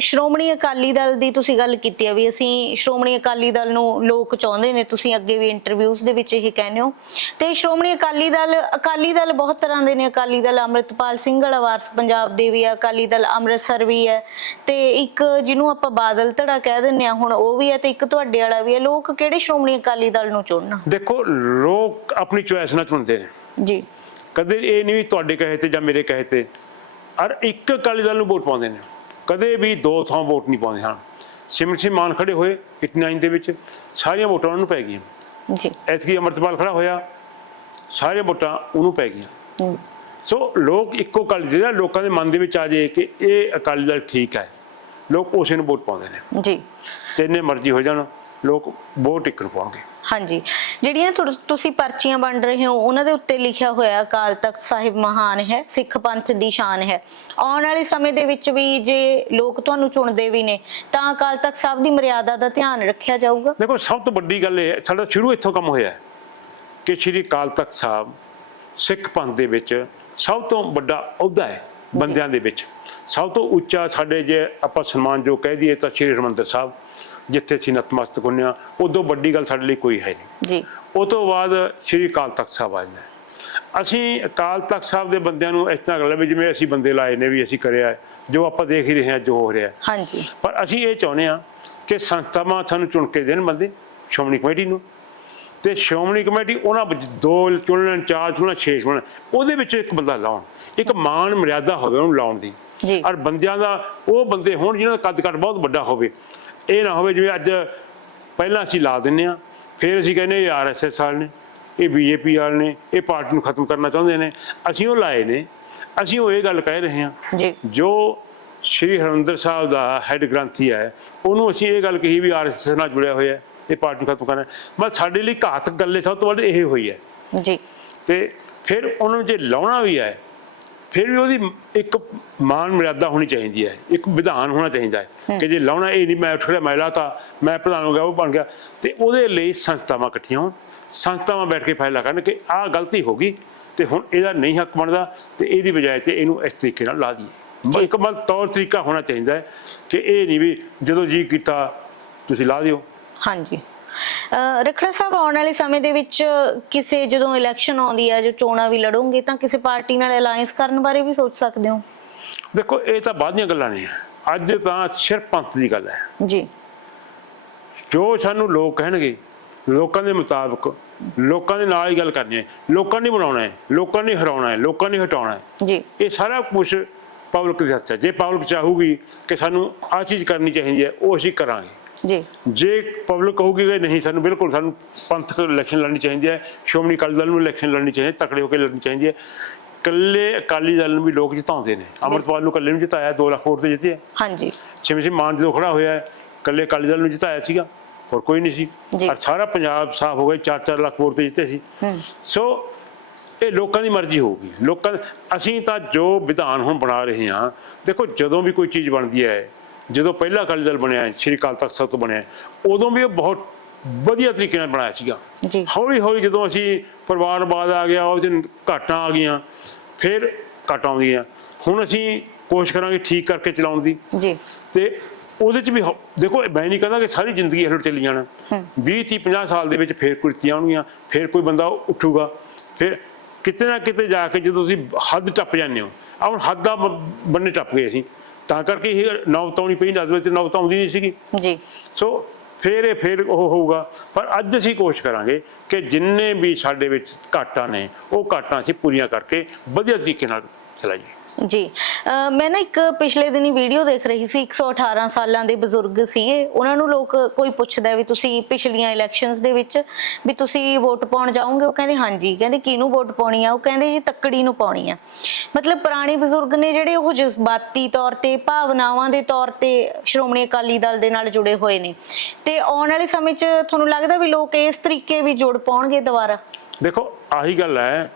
ਸ਼੍ਰੋਮਣੀ ਅਕਾਲੀ ਦਲ ਦੀ ਤੁਸੀਂ ਗੱਲ ਕੀਤੀ ਆ ਵੀ ਅਸੀਂ ਸ਼੍ਰੋਮਣੀ ਅਕਾਲੀ ਦਲ ਨੂੰ ਲੋਕ ਚਾਹੁੰਦੇ ਨੇ ਤੁਸੀਂ ਅੱਗੇ ਵੀ ਇੰਟਰਵਿਊਜ਼ ਦੇ ਵਿੱਚ ਇਹ ਕਹਿੰਦੇ ਹੋ। ਤੇ ਸ਼੍ਰੋਮਣੀ ਅਕਾਲੀ ਦਲ ਅਕਾਲੀ ਦਲ ਬਹੁਤ ਤਰ੍ਹਾਂ ਦੇ ਨੇ ਅਕਾਲੀ ਦਲ ਅੰਮ੍ਰਿਤਪਾਲ ਸਿੰਘ ਵਾਲਾ ਵਾਰਸ ਪੰਜਾਬ ਦੇ ਵੀ ਆ ਅਕਾਲੀ ਦਲ ਅੰਮ੍ਰਿਤਸਰ ਵੀ ਹੈ। ਤੇ ਇੱਕ ਜਿਹਨੂੰ ਆਪਾਂ ਬਾਦਲ ਧੜਾ ਕਹਿ ਦਿੰਦੇ ਆ ਹੁਣ ਉਹ ਵੀ ਹੈ ਤੇ ਇੱਕ ਤੁਹਾਡੇ ਵਾਲਾ ਵੀ ਹੈ। ਲੋਕ ਕਿਹੜੇ ਸ਼੍ਰੋਮਣੀ ਅਕਾਲੀ ਦਲ ਨੂੰ ਚੁਣਨਾ? ਦੇਖੋ ਲੋਕ ਆਪਣੀ ਚੁਆਇਸ ਨਾਲ ਚੁਣਦੇ ਨੇ। ਜੀ। ਕਦੇ ਇਹ ਨਹੀਂ ਵੀ ਤੁਹਾਡੇ ਕਹੇ ਤੇ ਜਾਂ ਮੇਰੇ ਕਹੇ ਤੇ। ਔਰ ਇੱਕ ਅਕਾਲੀ ਦਲ ਨੂੰ ਵੋਟ ਪਾਉਂਦੇ ਨੇ। ਕਦੇ ਵੀ ਦੋ ਥਾਂ ਵੋਟ ਨਹੀਂ ਪਾਉਂਦੇ ਹਨ। ਸਿਮਰਤ ਸਿੰਘ ਮਾਨ ਖੜੇ ਹੋਏ 89 ਦੇ ਵਿੱਚ ਸਾਰੀਆਂ ਵੋਟਾਂ ਉਹਨਾਂ ਨੂੰ ਪੈ ਗਈਆਂ। ਜੀ। ਐਤਕੀ ਅਮਰਤਪਾਲ ਖੜਾ ਹੋਇਆ ਸਾਰੀਆਂ ਵੋਟਾਂ ਉਹਨੂੰ ਪੈ ਗਈਆਂ। ਸੋ ਲੋਕ ਇੱਕੋ ਅਕਾਲੀ ਜਿਹੜਾ ਲੋਕਾਂ ਦੇ ਮਨ ਦੇ ਵਿੱਚ ਆ ਜਾਏ ਕਿ ਇਹ ਅਕਾਲੀ ਦਲ ਠੀਕ ਹੈ ਲੋਕ ਉਸੇ ਨੂੰ ਵੋਟ ਪਾਉਂਦੇ ਨੇ। ਜੀ। ਜਿੰਨੇ ਮਰਜ਼ੀ ਹੋ ਜਾਣ ਲੋਕ ਵੋਟ ਇੱਕ ਨੂੰ ਪਾਉਣਗੇ। ਹਾਂਜੀ। ਜਿਹੜੀਆਂ ਤੁਰ- ਤੁਸੀਂ ਪਰਚੀਆਂ ਵੰਡ ਰਹੇ ਹੋ, ਉਹਨਾਂ ਦੇ ਉੱਤੇ ਲਿਖਿਆ ਹੋਇਆ ਅਕਾਲ ਤਖਤ ਸਾਹਿਬ ਮਹਾਨ ਹੈ, ਸਿੱਖ ਪੰਥ ਦੀ ਸ਼ਾਨ ਹੈ। ਆਉਣ ਵਾਲੇ ਸਮੇਂ ਦੇ ਵਿੱਚ ਵੀ ਜੇ ਲੋਕ ਤੁਹਾਨੂੰ ਚੁਣਦੇ ਵੀ ਨੇ, ਤਾਂ ਅਕਾਲ ਤਖਤ ਸਾਹਿਬ ਦੀ ਮਰਿਆਦਾ ਦਾ ਧਿਆਨ ਰੱਖਿਆ ਜਾਊਗਾ? ਦੇਖੋ, ਸਭ ਤੋਂ ਵੱਡੀ ਗੱਲ ਇਹ ਹੈ, ਸਾਡਾ ਸ਼ੁਰੂ ਇੱਥੋਂ ਕੰਮ ਹੋਇਆ ਹੈ ਕਿ ਸ਼੍ਰੀ ਅਕਾਲ ਤਖਤ ਸਾਹਿਬ ਸਿੱਖ ਪੰਥ ਦੇ ਵਿੱਚ ਸਭ ਤੋਂ ਵੱਡਾ ਅਹੁਦਾ ਹੈ ਬੰਦਿਆਂ ਦੇ ਵਿੱਚ। ਸਭ ਤੋਂ ਉੱਚਾ ਸਾਡੇ ਜੇ ਆਪਾਂ ਸਨਮਾਨ ਜੋ ਕਹਿ ਦਈਏ ਤਾਂ ਸ਼੍ਰੀ ਹਰਿਮੰਦਰ ਸਾਹਿਬ। ਜਿੱਥੇ ਅਸੀਂ ਨਤਮਸਤਕ ਹੁੰਦੇ ਹਾਂ ਉਦੋਂ ਵੱਡੀ ਗੱਲ ਸਾਡੇ ਲਈ ਕੋਈ ਹੈ ਨਹੀਂ। ਜੀ। ਉਹ ਤੋਂ ਬਾਅਦ ਸ਼੍ਰੀ ਅਕਾਲ ਤਖਤ ਸਾਹਿਬ ਆ ਜਾਂਦਾ। ਅਸੀਂ ਅਕਾਲ ਤਖਤ ਸਾਹਿਬ ਦੇ ਬੰਦਿਆਂ ਨੂੰ ਇਸ ਤਰ੍ਹਾਂ ਗੱਲ ਵੀ ਜਿਵੇਂ ਅਸੀਂ ਬੰਦੇ ਲਾਏ ਨੇ ਵੀ ਅਸੀਂ ਕਰਿਆ ਜੋ ਆਪਾਂ ਦੇਖ ਹੀ ਰਹੇ ਹਾਂ ਜੋ ਹੋ ਰਿਹਾ। ਹਾਂਜੀ। ਪਰ ਅਸੀਂ ਇਹ ਚਾਹੁੰਦੇ ਹਾਂ ਕਿ ਸੰਸਥਾਵਾਂ ਸਾਨੂੰ ਚੁਣ ਕੇ ਦੇਣ ਬੰਦੇ ਸ਼੍ਰੋਮਣੀ ਕਮੇਟੀ ਨੂੰ। ਤੇ ਸ਼੍ਰੋਮਣੀ ਕਮੇਟੀ ਉਹਨਾਂ ਵਿੱਚ ਦੋ ਚੁਣਨ ਚਾਰ ਚੁਣਨ ਛੇ ਚੁਣਨ ਉਹਦੇ ਵਿੱਚ ਇੱਕ ਬੰਦਾ ਲਾਉਣ ਇੱਕ ਮਾਨ ਮਰਿਆਦਾ ਹੋਵੇ ਉਹਨੂੰ ਲਾਉਣ ਦੀ। ਔਰ ਬੰਦਿਆਂ ਦਾ ਉਹ ਬੰਦੇ ਹੋਣ ਜਿਨ੍ਹਾਂ ਦਾ ਕੱਦ ਕੱਟ ਬਹੁਤ ਵੱਡਾ ਹੋਵੇ। ਇਹ ਨਾ ਹੋਵੇ ਜਿਵੇਂ ਅੱਜ ਪਹਿਲਾਂ ਅਸੀਂ ਲਾ ਦਿੰਨੇ ਆ ਫਿਰ ਅਸੀਂ ਕਹਿੰਦੇ ਇਹ ਆਰਐਸਐਸ ਵਾਲੇ ਨੇ ਇਹ ਬੀਜੇਪੀ ਵਾਲੇ ਨੇ ਇਹ ਪਾਰਟੀ ਨੂੰ ਖਤਮ ਕਰਨਾ ਚਾਹੁੰਦੇ ਨੇ। ਅਸੀਂ ਉਹ ਲਾਏ ਨੇ ਅਸੀਂ ਉਹ ਇਹ ਗੱਲ ਕਹਿ ਰਹੇ ਹਾਂ। ਜੀ। ਜੋ ਸ਼੍ਰੀ ਹਰਿਮੰਦਰ ਸਾਹਿਬ ਦਾ ਹੈੱਡ ਗ੍ਰੰਥੀ ਹੈ ਉਹਨੂੰ ਅਸੀਂ ਇਹ ਗੱਲ ਕਹੀ ਵੀ ਆਰਐਸਐਸ ਨਾਲ ਜੁੜਿਆ ਹੋਇਆ ਹੈ ਇਹ ਪਾਰਟੀ ਨੂੰ ਖਤਮ ਕਰਨਾ ਬਸ ਸਾਡੇ ਲਈ ਘਾਤਕ ਗੱਲ ਸਭ ਤੋਂ ਵੱਧ ਇਹ ਹੋਈ ਹੈ। ਜੀ। ਤੇ ਫਿਰ ਉਹਨੂੰ ਜੇ ਲਾਉਣਾ ਵੀ ਹੈ ਫਿਰ ਵੀ ਉਹਦੀ ਇੱਕ ਮਾਨ ਮਰਿਆਦਾ ਹੋਣੀ ਚਾਹੀਦੀ ਹੈ ਇੱਕ ਵਿਧਾਨ ਹੋਣਾ ਚਾਹੀਦਾ ਹੈ ਕਿ ਜੇ ਲਾਉਣਾ ਇਹ ਨਹੀਂ ਮੈਂ ਉੱਠ ਰਿਹਾ ਮੈਂ ਲਾਤਾ ਮੈਂ ਪ੍ਰਧਾਨ ਹੋ ਗਿਆ ਉਹ ਬਣ ਗਿਆ। ਤੇ ਉਹਦੇ ਲਈ ਸੰਸਥਾਵਾਂ ਇਕੱਠੀਆਂ ਹੋਣ ਸੰਸਥਾਵਾਂ ਬੈਠ ਕੇ ਫੈਸਲਾ ਕਰਨ ਕਿ ਆਹ ਗਲਤੀ ਹੋ ਗਈ ਤੇ ਹੁਣ ਇਹਦਾ ਨਹੀਂ ਹੱਕ ਬਣਦਾ ਤੇ ਇਹਦੀ ਬਜਾਏ ਤੇ ਇਹਨੂੰ ਇਸ ਤਰੀਕੇ ਨਾਲ ਲਾ ਦਈਏ। ਇੱਕ ਮਤ ਤੌਰ ਤਰੀਕਾ ਹੋਣਾ ਚਾਹੀਦਾ ਹੈ ਕਿ ਇਹ ਨਹੀਂ ਵੀ ਜਦੋਂ ਜੀ ਕੀਤਾ ਤੁਸੀਂ ਲਾ ਦਿਓ। ਹਾਂਜੀ। ਰਖੜਾ ਸਾਹਿਬ ਆਉਣ ਵਾਲੇ ਸਮੇਂ ਦੇ ਵਿੱਚ ਕਿਸੇ ਜਦੋਂ ਇਲੈਕਸ਼ਨ ਆਉਂਦੀ ਹੈ ਜੋ ਚੋਣਾਂ ਵੀ ਲੜੋਗੇ ਤਾਂ ਕਿਸੇ ਪਾਰਟੀ ਨਾਲ ਅਲਾਈਅੰਸ ਕਰਨ ਬਾਰੇ ਵੀ ਸੋਚ ਸਕਦੇ ਹੋ? ਦੇਖੋ ਇਹ ਤਾਂ ਬਾਅਦ ਦੀਆਂ ਗੱਲਾਂ ਨੇ। ਅੱਜ ਤਾਂ ਸਿਰਫ ਪੰਥ ਦੀ ਗੱਲ ਹੈ। ਜੀ। ਜੋ ਸਾਨੂੰ ਲੋਕ ਕਹਿਣਗੇ ਲੋਕਾਂ ਦੇ ਮੁਤਾਬਕ ਲੋਕਾਂ ਦੇ ਨਾਲ ਹੀ ਗੱਲ ਕਰਨੀ ਹੈ। ਲੋਕਾਂ ਨੇ ਬਣਾਉਣਾ ਹੈ ਲੋਕਾਂ ਨੇ ਹਰਾਉਣਾ ਹੈ ਲੋਕਾਂ ਨੇ ਹਟਾਉਣਾ ਹੈ। ਜੀ। ਇਹ ਸਾਰਾ ਕੁਝ ਪਬਲਿਕ ਦੇ ਹੱਥ ਹੈ। ਜੇ ਪਬਲਿਕ ਚਾਹੂਗੀ ਕਿ ਸਾਨੂੰ ਆਹ ਚੀਜ਼ ਕਰਨੀ ਚਾਹੀਦੀ ਹੈ ਉਹ ਅਸੀਂ ਕਰਾਂਗੇ। ਜੀ। ਜੇ ਪਬਲਿਕ ਕਹੂਗੀ ਕਿ ਨਹੀਂ ਸਾਨੂੰ ਬਿਲਕੁਲ ਸਾਨੂੰ ਪੰਥਕ ਇਲੈਕਸ਼ਨ ਲੜਨੀ ਚਾਹੀਦੀ ਹੈ ਸ਼੍ਰੋਮਣੀ ਅਕਾਲੀ ਦਲ ਨੂੰ ਇਲੈਕਸ਼ਨ ਲੜਨੀ ਚਾਹੀਦੀ ਹੈ ਤਕੜੇ ਹੋ ਕੇ ਲੜਨੀ ਚਾਹੀਦੀ ਹੈ। ਇਕੱਲੇ ਅਕਾਲੀ ਦਲ ਨੂੰ ਵੀ ਲੋਕ ਜਿਤਾਉਂਦੇ ਨੇ। ਅੰਮ੍ਰਿਤਪਾਲ ਨੂੰ ਇਕੱਲੇ ਨੂੰ ਜਿਤਾਇਆ 2 ਲੱਖ ਵੋਟ ਤੇ ਜਿੱਤਿਆ। ਹਾਂਜੀ। ਛਿਵੇਂ ਸਿੰਘ ਮਾਨ ਜਦੋਂ ਖੜਾ ਹੋਇਆ ਹੈ, ਇਕੱਲੇ ਅਕਾਲੀ ਦਲ ਨੂੰ ਜਿਤਾਇਆ ਸੀਗਾ ਹੋਰ ਕੋਈ ਨਹੀਂ ਸੀ। ਔਰ ਸਾਰਾ ਪੰਜਾਬ ਸਾਫ਼ ਹੋ ਗਿਆ 4-4 ਲੱਖ ਵੋਟ ਤੇ ਜਿੱਤੇ ਸੀ। ਸੋ ਇਹ ਲੋਕਾਂ ਦੀ ਮਰਜ਼ੀ ਹੋਊਗੀ। ਲੋਕਾਂ ਅਸੀਂ ਤਾਂ ਜੋ ਵਿਧਾਨ ਹੁਣ ਬਣਾ ਰਹੇ ਹਾਂ ਦੇਖੋ ਜਦੋਂ ਵੀ ਕੋਈ ਚੀਜ਼ ਬਣਦੀ ਹੈ ਜਦੋਂ ਪਹਿਲਾ ਅਕਾਲੀ ਦਲ ਬਣਿਆ ਸ਼੍ਰੀ ਅਕਾਲ ਤਖਤ ਸਾਹਿਬ ਤੋਂ ਬਣਿਆ ਉਦੋਂ ਵੀ ਉਹ ਬਹੁਤ ਵਧੀਆ ਤਰੀਕੇ ਨਾਲ ਬਣਾਇਆ ਸੀਗਾ। ਜੀ। ਹੌਲੀ ਹੌਲੀ ਜਦੋਂ ਅਸੀਂ ਪਰਿਵਾਰਵਾਦ ਆ ਗਿਆ ਉਹਦੇ ਘਾਟਾਂ ਆ ਗਈਆਂ ਫਿਰ ਘਾਟਾਂ ਆਉਂਦੀਆਂ। ਹੁਣ ਅਸੀਂ ਕੋਸ਼ਿਸ਼ ਕਰਾਂਗੇ ਠੀਕ ਕਰਕੇ ਚਲਾਉਣ ਦੀ। ਜੀ। ਤੇ ਉਹਦੇ ਚ ਵੀ ਦੇਖੋ ਮੈਂ ਨਹੀਂ ਕਹਿੰਦਾ ਕਿ ਸਾਰੀ ਜ਼ਿੰਦਗੀ ਹਲੜ ਚੱਲੀ ਜਾਣਾ। 20 30 50 ਸਾਲ ਦੇ ਵਿੱਚ ਫੇਰ ਕੁਰਤੀਆਂ ਆਉਣਗੀਆਂ ਫੇਰ ਕੋਈ ਬੰਦਾ ਉੱਠੂਗਾ। ਫਿਰ ਕਿਤੇ ਨਾ ਕਿਤੇ ਜਾ ਕੇ ਜਦੋਂ ਤੁਸੀਂ ਹੱਦ ਟੱਪ ਜਾਂਦੇ ਹੋ ਆ ਹੁਣ ਹੱਦ ਦਾ ਬੰਨੇ ਟੱਪ ਗਏ ਅਸੀਂ। ਤਾਂ ਕਰਕੇ ਇਹ ਨੌਬਤ ਆਉਣੀ ਪਈ ਜਦ ਵਿੱਚ ਨੌਬਤ ਆਉਂਦੀ ਨਹੀਂ ਸੀਗੀ। ਜੀ। ਸੋ ਫਿਰ ਇਹ ਫਿਰ ਉਹ ਹੋਊਗਾ। ਪਰ ਅੱਜ ਅਸੀਂ ਕੋਸ਼ਿਸ਼ ਕਰਾਂਗੇ ਕਿ ਜਿੰਨੇ ਵੀ ਸਾਡੇ ਵਿੱਚ ਘਾਟਾਂ ਨੇ ਉਹ ਘਾਟਾਂ ਅਸੀਂ ਪੂਰੀਆਂ ਕਰਕੇ ਵਧੀਆ ਤਰੀਕੇ ਨਾਲ ਚਲਾਈਏ। ਜੀ। ਅਹ ਮੈਂ ਨਾ ਇੱਕ ਪਿਛਲੇ ਦਿਨੀ ਵੀਡੀਓ ਦੇਖ ਰਹੀ ਸੀ 118 ਸਾਲਾਂ ਦੇ ਬਜ਼ੁਰਗ ਸੀਗੇ। ਉਹਨਾਂ ਨੂੰ ਲੋਕ ਕੋਈ ਪੁੱਛਦਾ ਵੀ ਤੁਸੀਂ ਪਿਛਲੀਆਂ ਇਲੈਕਸ਼ਨਸ ਦੇ ਵਿੱਚ ਵੀ ਤੁਸੀਂ ਵੋਟ ਪਾਉਣ ਜਾਓਗੇ? ਉਹ ਕਹਿੰਦੇ, ਹਾਂਜੀ। ਕਹਿੰਦੇ, ਕਿਹਨੂੰ ਵੋਟ ਪਾਉਣੀ ਆ? ਉਹ ਕਹਿੰਦੇ, ਜੀ, ਤੱਕੜੀ ਨੂੰ ਪਾਉਣੀ ਆ। ਮਤਲਬ ਪੁਰਾਣੇ ਬਜ਼ੁਰਗ ਨੇ ਜਿਹੜੇ ਉਹ ਜਜ਼ਬਾਤੀ ਤੌਰ ਤੇ, ਭਾਵਨਾਵਾਂ ਦੇ ਤੌਰ ਤੇ ਸ਼੍ਰੋਮਣੀ ਅਕਾਲੀ ਦਲ ਦੇ ਨਾਲ ਜੁੜੇ ਹੋਏ ਨੇ। ਤੇ ਆਉਣ ਵਾਲੇ ਸਮੇਂ 'ਚ ਤੁਹਾਨੂੰ ਲੱਗਦਾ ਵੀ ਲੋਕ ਇਸ ਤਰੀਕੇ ਵੀ ਜੁੜ ਪਾਉਣਗੇ ਦੁਬਾਰਾ? ਦੇਖੋ, ਆਹੀ ਗੱਲ ਹੈ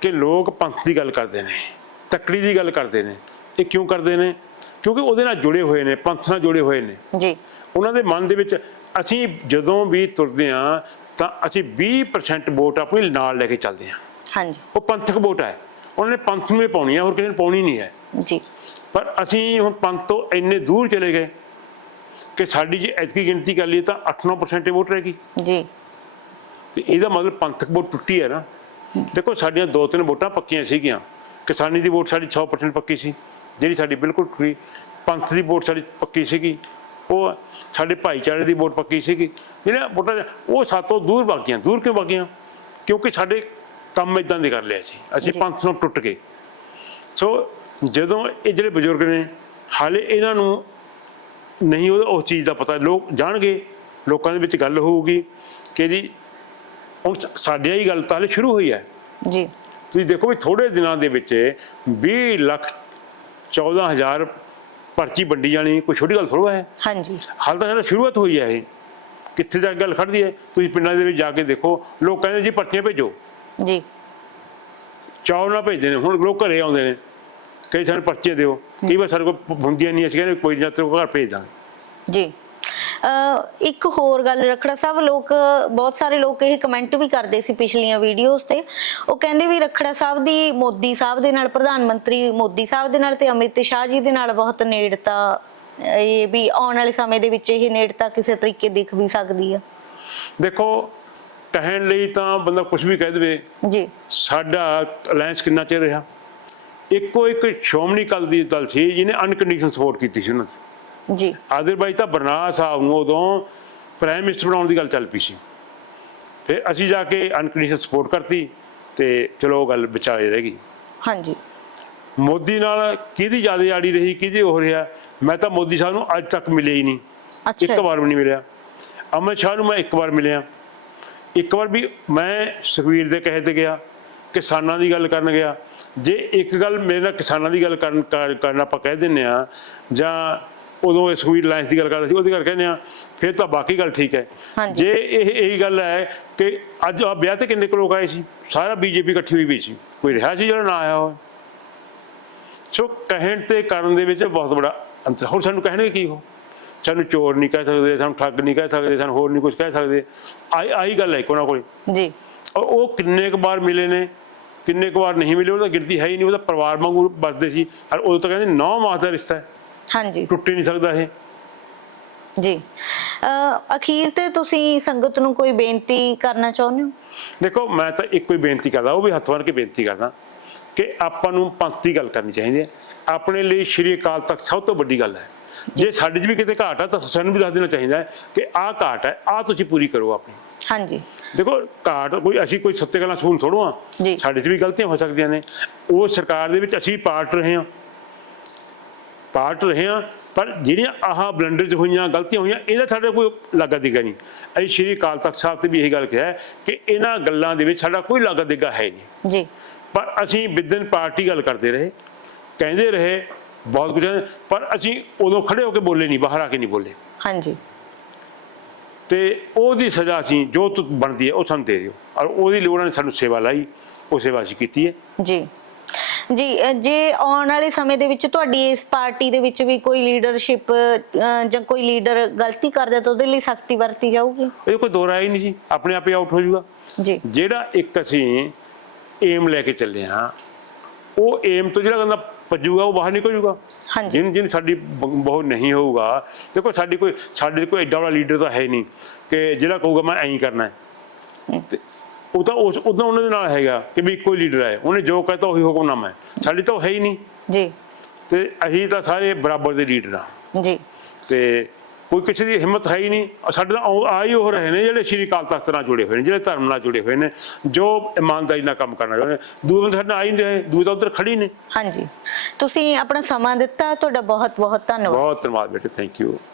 ਕਿ ਲੋਕ ਪੰਥ ਦੀ ਗੱਲ ਕਰਦੇ ਨੇ। ਤੱਕੜੀ ਦੀ ਗੱਲ ਕਰਦੇ ਨੇ। ਇਹ ਕਿਉਂ ਕਰਦੇ ਨੇ? ਕਿਉਂਕਿ ਉਹਦੇ ਨਾਲ ਜੁੜੇ ਹੋਏ ਨੇ ਪੰਥ ਨਾਲ ਜੁੜੇ ਹੋਏ ਨੇ। ਜੀ। ਉਹਨਾਂ ਦੇ ਮਨ ਦੇ ਵਿੱਚ ਅਸੀਂ ਜਦੋਂ ਵੀ ਤੁਰਦੇ ਹਾਂ ਤਾਂ ਅਸੀਂ 20% ਵੋਟ ਆਪਣੀ ਨਾਲ ਲੈ ਕੇ ਚੱਲਦੇ ਹਾਂ। ਹਾਂਜੀ। ਉਹ ਪੰਥਕ ਵੋਟ ਹੈ। ਉਹਨਾਂ ਨੇ ਪੰਥ ਨੂੰ ਹੀ ਪਾਉਣੀ ਹੈ ਹੋਰ ਕਿਸੇ ਨੇ ਪਾਉਣੀ ਨਹੀਂ ਹੈ। ਜੀ। ਪਰ ਅਸੀਂ ਹੁਣ ਪੰਥ ਤੋਂ ਇੰਨੇ ਦੂਰ ਚਲੇ ਗਏ ਕਿ ਸਾਡੀ ਜੇ ਐਤਕੀ ਗਿਣਤੀ ਕਰ ਲਈਏ ਤਾਂ 8-9% ਹੀ ਵੋਟ ਰਹਿ ਗਈ। ਜੀ। ਤੇ ਇਹਦਾ ਮਤਲਬ ਪੰਥਕ ਵੋਟ ਟੁੱਟੀ ਹੈ ਨਾ। ਦੇਖੋ ਸਾਡੀਆਂ ਦੋ ਤਿੰਨ ਵੋਟਾਂ ਪੱਕੀਆਂ ਸੀਗੀਆਂ। ਕਿਸਾਨੀ ਦੀ ਵੋਟ ਸਾਡੀ 100% ਪੱਕੀ ਸੀ ਜਿਹੜੀ ਸਾਡੀ ਬਿਲਕੁਲ ਟੁੱਟੀ ਪੰਥ ਦੀ ਵੋਟ ਸਾਡੀ ਪੱਕੀ ਸੀਗੀ ਉਹ ਸਾਡੇ ਭਾਈਚਾਰੇ ਦੀ ਵੋਟ ਪੱਕੀ ਸੀਗੀ ਜਿਹੜੀਆਂ ਵੋਟਾਂ ਉਹ ਸਾਤੋਂ ਦੂਰ ਬਾਕੀਆਂ ਦੂਰ ਕਿਉਂ ਬਾਕੀਆਂ ਕਿਉਂਕਿ ਸਾਡੇ ਕੰਮ ਇਦਾਂ ਦੇ ਕਰ ਲਿਆ ਸੀ ਅਸੀਂ। ਪੰਥ ਤੋਂ ਟੁੱਟ ਗਏ। ਸੋ ਜਦੋਂ ਇਹ ਜਿਹੜੇ ਬਜ਼ੁਰਗ ਨੇ ਹਾਲੇ ਇਹਨਾਂ ਨੂੰ ਨਹੀਂ ਉਹ ਉਸ ਚੀਜ਼ ਦਾ ਪਤਾ ਲੋਕ ਜਾਣਗੇ ਲੋਕਾਂ ਦੇ ਵਿੱਚ ਗੱਲ ਹੋਊਗੀ ਕਿ ਜੀ ਹੁਣ ਸਾਡੇ ਹੀ ਗੱਲ ਤਾਂ ਹਲੇ ਸ਼ੁਰੂ ਹੋਈ ਹੈ। ਜੀ। ਤੁਸੀਂ ਦੇਖੋ ਵੀ ਥੋੜੇ ਦਿਨਾਂ ਦੇ ਵਿੱਚ 20 ਲੱਖ 14000 ਪਰਚੀ ਵੰਡੀ ਜਾਣੀ ਕੋਈ ਛੋਟੀ ਗੱਲ ਥੋੜਾ ਹੈ ਹਾਂਜੀ। ਹਾਲ ਤਾਂ ਸਾਡਾ ਸ਼ੁਰੂਆਤ ਹੋਈ ਹੈ ਇਹ। ਕਿੱਥੇ ਤੱਕ ਗੱਲ ਖੜਦੀ ਹੈ? ਤੁਸੀਂ ਪਿੰਡਾਂ ਦੇ ਵਿੱਚ ਜਾ ਕੇ ਦੇਖੋ ਲੋਕ ਕਹਿੰਦੇ ਜੀ ਪਰਚੀਆਂ ਭੇਜੋ। ਜੀ। ਚਾਹ ਨਾਲ ਭੇਜਦੇ ਨੇ ਹੁਣ ਲੋਕ ਘਰੇ ਆਉਂਦੇ ਨੇ। ਕਈ ਸਾਨੂੰ ਪਰਚੀਆਂ ਦਿਓ। ਕਈ ਵਾਰ ਸਾਡੇ ਕੋਲ ਹੁੰਦੀਆਂ ਨਹੀਂ ਅਸੀਂ ਕਹਿੰਦੇ ਕੋਈ ਨਾ ਤੇਰੇ ਘਰ ਭੇਜ ਦਾਂਗੇ। ਜੀ। ਇੱਕ ਹੋਰ ਗੱਲ ਰਖੜਾ ਸਾਹਿਬ ਲੋਕ ਬਹੁਤ ਸਾਰੇ ਲੋਕ ਇਹ ਕਮੈਂਟ ਵੀ ਕਰਦੇ ਸੀ ਪਿਛਲੀਆਂ ਵੀਡੀਓਜ਼ ਤੇ। ਉਹ ਕਹਿੰਦੇ ਵੀ ਰਖੜਾ ਸਾਹਿਬ ਦੀ ਮੋਦੀ ਸਾਹਿਬ ਦੇ ਨਾਲ ਪ੍ਰਧਾਨ ਮੰਤਰੀ ਮੋਦੀ ਸਾਹਿਬ ਦੇ ਨਾਲ ਤੇ ਅਮਿਤ ਸ਼ਾਹ ਜੀ ਦੇ ਨਾਲ ਬਹੁਤ ਨੇੜਤਾ ਇਹ ਵੀ ਆਉਣ ਵਾਲੇ ਸਮੇਂ ਦੇ ਵਿੱਚ ਇਹ ਨੇੜਤਾ ਕਿਸੇ ਤਰੀਕੇ ਦਿਖ ਵੀ ਸਕਦੀ ਆ। ਦੇਖੋ ਕਹਿਣ ਲਈ ਤਾਂ ਬੰਦਾ ਕੁਝ ਵੀ ਕਹਿ ਦੇਵੇ। ਜੀ। ਸਾਡਾ ਅਲਾਈਅੰਸ ਕਿੰਨਾ ਚਿਰ ਰਿਹਾ? ਇੱਕੋ ਇੱਕ ਸ਼੍ਰੋਮਣੀ ਅਕਾਲੀ ਦੀ ਦਲ ਸੀ ਜਿਹਨੇ ਅਨਕੰਡੀਸ਼ਨਲ ਸਪੋਰਟ ਕੀਤੀ ਸੀ ਉਹਨਾਂ ਦੀ। ਜੀ। ਅਦਰਵਾਈਜ਼ ਤਾਂ ਬਰਨਾਲਾ ਸਾਹਿਬ ਨੂੰ ਉਦੋਂ ਪ੍ਰਾਈਮ ਮਿਨਿਸਟਰ ਬਣਾਉਣ ਦੀ ਗੱਲ ਚੱਲ ਪਈ ਸੀ। ਫਿਰ ਅਸੀਂ ਜਾ ਕੇ ਅਨਕੰਡੀਸ਼ਨਲ ਸਪੋਰਟ ਕਰਤੀ ਤੇ ਚਲੋ ਉਹ ਗੱਲ ਵਿਚਾਲੇ ਰਹਿ ਗਈ। ਹਾਂਜੀ। ਮੋਦੀ ਨਾਲ ਕਿਹਦੀ ਜ਼ਿਆਦਾ ਆੜੀ ਰਹੀ ਕਿਹਦੀ ਹੋ ਰਿਹਾ ਮੈਂ ਤਾਂ ਮੋਦੀ ਸਾਹਿਬ ਨੂੰ ਅੱਜ ਤੱਕ ਮਿਲਿਆ ਹੀ ਨਹੀਂ। ਅੱਛਾ। ਇੱਕ ਵਾਰ ਵੀ ਨਹੀਂ ਮਿਲਿਆ। ਅਮਿਤ ਸ਼ਾਹ ਨੂੰ ਮੈਂ ਇੱਕ ਵਾਰ ਮਿਲਿਆ। ਇੱਕ ਵਾਰ ਵੀ ਮੈਂ ਸੁਖਵੀਰ ਦੇ ਕਹੇ ਤੇ ਗਿਆ ਕਿਸਾਨਾਂ ਦੀ ਗੱਲ ਕਰਨ ਗਿਆ। ਜੇ ਇੱਕ ਗੱਲ ਮੇਰੇ ਨਾਲ ਕਿਸਾਨਾਂ ਦੀ ਗੱਲ ਕਰਨ ਕਰ- ਕਰਨ ਆਪਾਂ ਕਹਿ ਦਿੰਨੇ ਆ ਜਾਂ ਉਦੋਂ ਇਹ ਸੁਖਵੀਰ ਲਾਇੰਸ ਦੀ ਗੱਲ ਕਰਦਾ ਸੀ ਉਹਦੀ ਗੱਲ ਕਹਿੰਦੇ ਆ ਫਿਰ ਤਾਂ ਬਾਕੀ ਗੱਲ ਠੀਕ ਹੈ। ਜੇ ਇਹ ਇਹੀ ਗੱਲ ਹੈ ਕਿ ਅੱਜ ਆ ਵਿਆਹ ਤੇ ਕਿੰਨੇ ਕੁ ਲੋਕ ਆਏ ਸੀ? ਸਾਰਾ ਬੀਜੇਪੀ ਇਕੱਠੀ ਹੋਈ ਵੀ ਸੀ। ਕੋਈ ਰਿਹਾ ਸੀ ਜਿਹੜਾ ਨਾ ਆਇਆ ਹੋਵੇ? ਸੋ ਕਹਿਣ ਤੇ ਕਰਨ ਦੇ ਵਿੱਚ ਬਹੁਤ ਬੜਾ ਅੰਤਰ ਹੋਰ ਸਾਨੂੰ ਕਹਿਣਗੇ ਕੀ ਹੋ ਸਾਨੂੰ ਚੋਰ ਨਹੀਂ ਕਹਿ ਸਕਦੇ ਸਾਨੂੰ ਠੱਗ ਨਹੀਂ ਕਹਿ ਸਕਦੇ ਸਾਨੂੰ ਹੋਰ ਨਹੀਂ ਕੁਝ ਕਹਿ ਸਕਦੇ। ਆਈ ਆਈ ਗੱਲ ਹੈ ਕੋਨਾ ਕੋਲ। ਜੀ। ਉਹ ਕਿੰਨੇ ਕੁ ਵਾਰ ਮਿਲੇ ਨੇ ਕਿੰਨੇ ਕੁ ਵਾਰ ਨਹੀਂ ਮਿਲੇ ਉਹਦਾ ਗਿਣਤੀ ਹੈ ਹੀ ਨਹੀਂ ਉਹਦਾ ਪਰਿਵਾਰ ਵਾਂਗੂ ਵਰਤਦੇ ਸੀ। ਔਰ ਉਦੋਂ ਤਾਂ ਕਹਿੰਦੇ ਨੌ ਮਾਸ ਦਾ ਰਿਸ਼ਤਾ ਹੈ। ਹਾਂਜੀ। ਟੁੱਟ ਹੀ ਨਹੀਂ ਸਕਦਾ ਇਹ। ਜੀ। ਅ ਅਖੀਰ ਤੇ ਤੁਸੀਂ ਸੰਗਤ ਨੂੰ ਕੋਈ ਬੇਨਤੀ ਕਰਨਾ ਚਾਹੁੰਦੇ ਹੋ? ਦੇਖੋ ਮੈਂ ਤਾਂ ਇੱਕੋ ਹੀ ਬੇਨਤੀ ਕਰਦਾ ਉਹ ਵੀ ਹੱਥ ਬੰਨ੍ਹ ਕੇ ਬੇਨਤੀ ਕਰਦਾ ਕਿ ਆਪਾਂ ਨੂੰ ਪੰਥ ਗੱਲ ਕਰਨੀ ਚਾਹੀਦੀ ਹੈ। ਆਪਣੇ ਲਈ ਸ਼੍ਰੀ ਅਕਾਲ ਤਖਤ ਸਭ ਤੋਂ ਵੱਡੀ ਗੱਲ ਹੈ। ਜੇ। ਸਾਡੇ 'ਚ ਵੀ ਕਿਤੇ ਘਾਟ ਆ ਤਾਂ ਸਾਨੂੰ ਵੀ ਦੱਸ ਦੇਣਾ ਚਾਹੀਦਾ ਹੈ ਕਿ ਆਹ ਘਾਟ ਹੈ ਆਹ ਤੁਸੀਂ ਪੂਰੀ ਕਰੋ ਆਪਣੀ। ਹਾਂਜੀ। ਦੇਖੋ ਘਾਟ ਕੋਈ ਅਸੀਂ ਕੋਈ ਸੱਤੇ ਗੱਲਾਂ ਸੁਣ ਥੋੜੋ ਆ। ਸਾਡੇ 'ਚ ਵੀ ਗਲਤੀਆਂ ਹੋ ਸਕਦੀਆਂ ਨੇ। ਉਹ ਸਰਕਾਰ ਦੇ ਵਿੱਚ ਅਸੀਂ ਪਾਰਟ ਰਹੇ ਹਾਂ। ਪਾਰਟ ਰਹੇ ਹਾਂ ਪਰ ਜਿਹੜੀਆਂ ਆਹ ਬਲੰਡਰਸ ਹੋਈਆਂ ਗਲਤੀਆਂ ਹੋਈਆਂ ਇਹਦਾ ਸਾਡੇ ਕੋਈ ਲਾਗਾ ਦੇਗਾ ਨਹੀਂ। ਅਸੀਂ ਸ਼੍ਰੀ ਅਕਾਲ ਤਖਤ ਸਾਹਿਬ ਤੇ ਵੀ ਇਹੀ ਗੱਲ ਕਿਹਾ ਕਿ ਇਹਨਾਂ ਗੱਲਾਂ ਦੇ ਵਿੱਚ ਸਾਡਾ ਕੋਈ ਲਾਗਾ ਦੇਗਾ ਹੈ ਨਹੀਂ। ਜੀ। ਪਰ ਅਸੀਂ ਵਿਦਨ ਪਾਰਟੀ ਗੱਲ ਕਰਦੇ ਰਹੇ ਕਹਿੰਦੇ ਰਹੇ ਬਹੁਤ ਕੁਝ ਪਰ ਅਸੀਂ ਉਦੋਂ ਖੜੇ ਹੋ ਕੇ ਬੋਲੇ ਨਹੀਂ ਬਾਹਰ ਆ ਕੇ ਨਹੀਂ ਬੋਲੇ। ਹਾਂਜੀ। ਤੇ ਉਹਦੀ ਸਜ਼ਾ ਅਸੀਂ ਜੋ ਬਣਦੀ ਹੈ ਉਹ ਸਾਨੂੰ ਦੇ ਦਿਓ। ਔਰ ਉਹਦੀ ਲੋੜ ਨੇ ਸਾਨੂੰ ਸੇਵਾ ਲਾਈ ਉਹ ਸੇਵਾ ਅਸੀਂ ਕੀਤੀ ਹੈ। ਜੀ। ਜੀ ਜੇ ਆਉਣ ਵਾਲੇ ਸਮੇਂ ਦੇ ਵਿੱਚ ਤੁਹਾਡੀ ਇਸ ਪਾਰਟੀ ਦੇ ਵਿੱਚ ਵੀ ਕੋਈ ਲੀਡਰਸ਼ਿਪ ਜਾਂ ਕੋਈ ਲੀਡਰ ਗਲਤੀ ਕਰਦਾ ਤਾਂ ਉਹਦੇ ਲਈ ਸਖਤੀ ਵਰਤੀ ਜਾਊਗੀ? ਇਹ ਕੋਈ ਦੋ ਰਾਏ ਹੀ ਨਹੀਂ ਜੀ ਆਪਣੇ ਆਪ ਹੀ ਆਊਟ ਹੋ ਜਾਊਗਾ। ਜੀ। ਜਿਹੜਾ ਇੱਕ ਅਸੀਂ ਏਮ ਲੈ ਕੇ ਚੱਲੇ ਹਾਂ ਉਹ ਏਮ ਤੋਂ ਜਿਹੜਾ ਕਹਿੰਦਾ ਭੱਜੂਗਾ ਉਹ ਬਾਹਰ ਨਿਕਲ ਜਾਊਗਾ। ਹਾਂਜੀ। ਜਿਨ ਜਿਨ ਸਾਡੀ ਬਹੁਤ ਨਹੀਂ ਹੋਊਗਾ। ਦੇਖੋ ਸਾਡੀ ਕੋਈ ਸਾਡੇ ਕੋਈ ਐਡਾ ਵਾਲਾ ਲੀਡਰ ਤਾਂ ਹੈ ਨਹੀਂ ਕਿ ਜਿਹੜਾ ਕਹੂਗਾ ਮੈਂ ਐਂ ਕਰਨਾ ਹੈ। ਉਹ ਤਾਂ ਉਸ ਉਦੋਂ ਉਹਨਾਂ ਦੇ ਨਾਲ ਹੈਗਾ ਕਿ ਵੀ ਇੱਕੋ ਹੀ ਲੀਡਰ ਹੈ। ਉਹਨੇ ਜੋ ਕਹਤਾ ਉਹੀ ਹੁਕਮਨਾਮਾ ਹੈ। ਸਾਡੀ ਤਾਂ ਉਹ ਹੈ ਹੀ ਨਹੀਂ। ਜੀ। ਤੇ ਅਸੀਂ ਤਾਂ ਸਾਰੇ ਬਰਾਬਰ ਦੇ ਲੀਡਰ ਆ ਜੀ। ਤੇ ਕੋਈ ਕਿਸੇ ਦੀ ਹਿੰਮਤ ਹੈ ਹੀ ਨਹੀਂ। ਸਾਡੇ ਆਉ- ਆ ਹੀ ਉਹ ਰਹੇ ਨੇ ਜਿਹੜੇ ਸ਼੍ਰੀ ਅਕਾਲ ਤਖਤ ਨਾਲ ਜੁੜੇ ਹੋਏ ਨੇ ਜਿਹੜੇ ਧਰਮ ਨਾਲ ਜੁੜੇ ਹੋਏ ਨੇ ਜੋ ਇਮਾਨਦਾਰੀ ਨਾਲ ਕੰਮ ਕਰਨਾ ਚਾਹੁੰਦੇ ਬੰਦੇ ਸਾਡੇ ਨਾਲ ਆ ਹੀ ਨਹੀਂ ਰਹੇ ਦੂਏ ਤਾਂ ਉਧਰ ਖੜੀ ਨੇ। ਹਾਂਜੀ। ਤੁਸੀਂ ਆਪਣਾ ਸਮਾਂ ਦਿੱਤਾ ਤੁਹਾਡਾ ਬਹੁਤ ਬਹੁਤ ਧੰਨਵਾਦ। ਬਹੁਤ ਧੰਨਵਾਦ ਬੇਟੇ ਥੈਂਕ ਯੂ